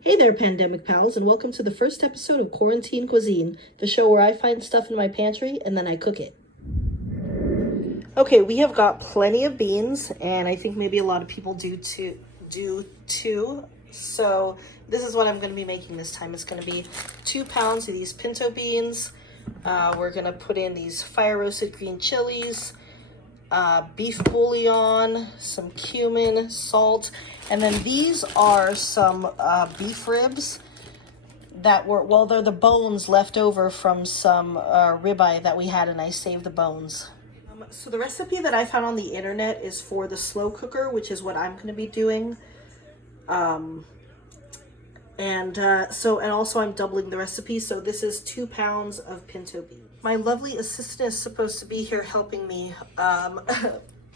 Hey there, pandemic pals, and welcome to the first episode of Quarantine Cuisine, the show where I find stuff in my pantry and then I cook it. Okay, we have got plenty of beans, and I think maybe a lot of people do too. So this is what I'm going to be making this time. It's going to be 2 pounds of these pinto beans. We're going to put in these fire roasted green chilies, beef bouillon, some cumin, salt, and then these are some beef ribs that were, well, they're the bones left over from some ribeye that we had, and I saved the bones. So the recipe that I found on the internet is for the slow cooker, which is what I'm going to be doing. And also I'm doubling the recipe. So this is 2 pounds of pinto beans. My lovely assistant is supposed to be here helping me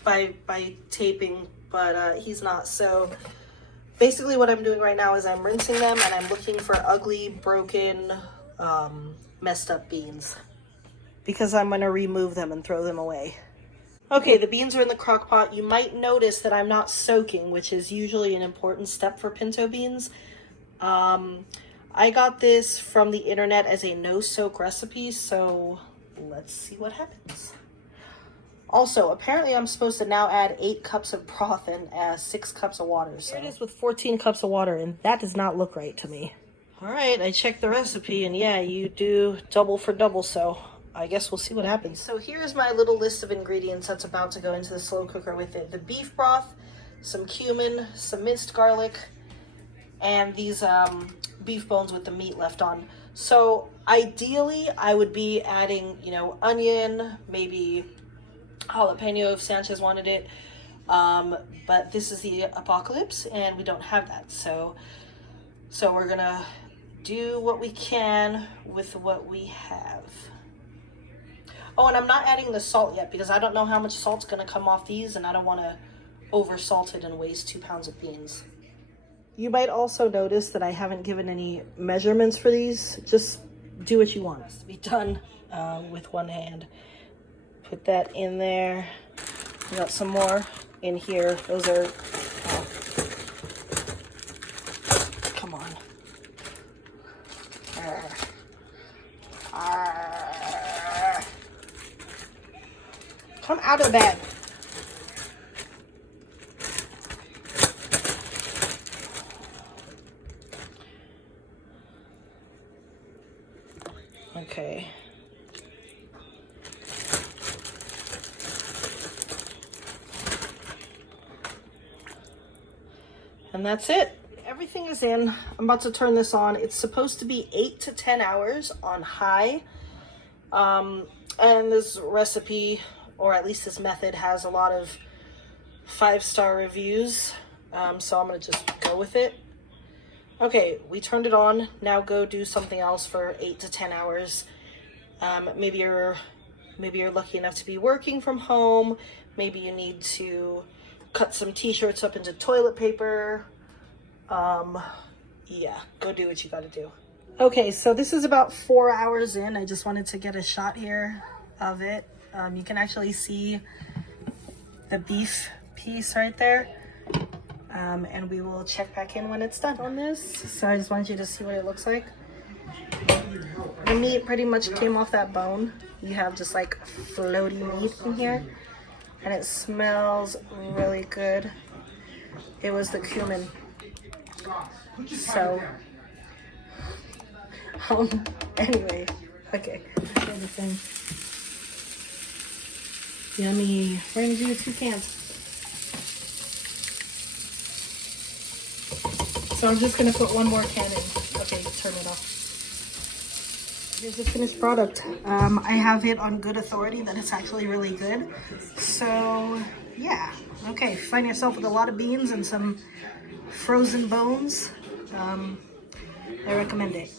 by taping, but he's not. So basically what I'm doing right now is I'm rinsing them, and I'm looking for ugly, broken, messed up beans, because I'm going to remove them and throw them away. Okay, the beans are in the crock pot. You might notice that I'm not soaking, which is usually an important step for pinto beans. I got this from the internet as a no-soak recipe, so let's see what happens. Also, apparently I'm supposed to now add 8 cups of broth and 6 cups of water. So here it is with 14 cups of water, and that does not look right to me. All right, I checked the recipe, and yeah, you do double for double, so I guess we'll see what happens. So here's my little list of ingredients that's about to go into the slow cooker with it. The beef broth, some cumin, some minced garlic, and these beef bones with the meat left on. So ideally, I would be adding, onion, maybe jalapeno if Sanchez wanted it. But this is the apocalypse, and we don't have that. So we're gonna do what we can with what we have. Oh, and I'm not adding the salt yet because I don't know how much salt's gonna come off these, and I don't want to over salt it and waste 2 pounds of beans. You might also notice that I haven't given any measurements for these. Just do what you want. It has to be done with one hand. Put that in there. I got some more in here. Those are, come on. Come out of the bag. Okay. And that's it. Everything is in. I'm about to turn this on. It's supposed to be 8 to 10 hours on high. And this recipe, or at least this method, has a lot of 5-star reviews. So I'm gonna just go with it. Okay, we turned it on. Now go do something else for 8 to 10 hours. Maybe you're lucky enough to be working from home. Maybe you need to cut some t-shirts up into toilet paper. Yeah, go do what you gotta do. Okay, so this is about 4 hours in. I just wanted to get a shot here of it. You can actually see the beef piece right there. And we will check back in when it's done on this. So I just wanted you to see what it looks like. The meat pretty much came off that bone. You have just like floaty meat in here. And it smells really good. It was the cumin. So, anyway, okay. Everything. Yummy. We're gonna do 2 cans. So I'm just gonna put 1 more can in. Okay, turn it off. Here's the finished product. I have it on good authority that it's actually really good. So yeah, okay. Find yourself with a lot of beans and some frozen bones. I recommend it.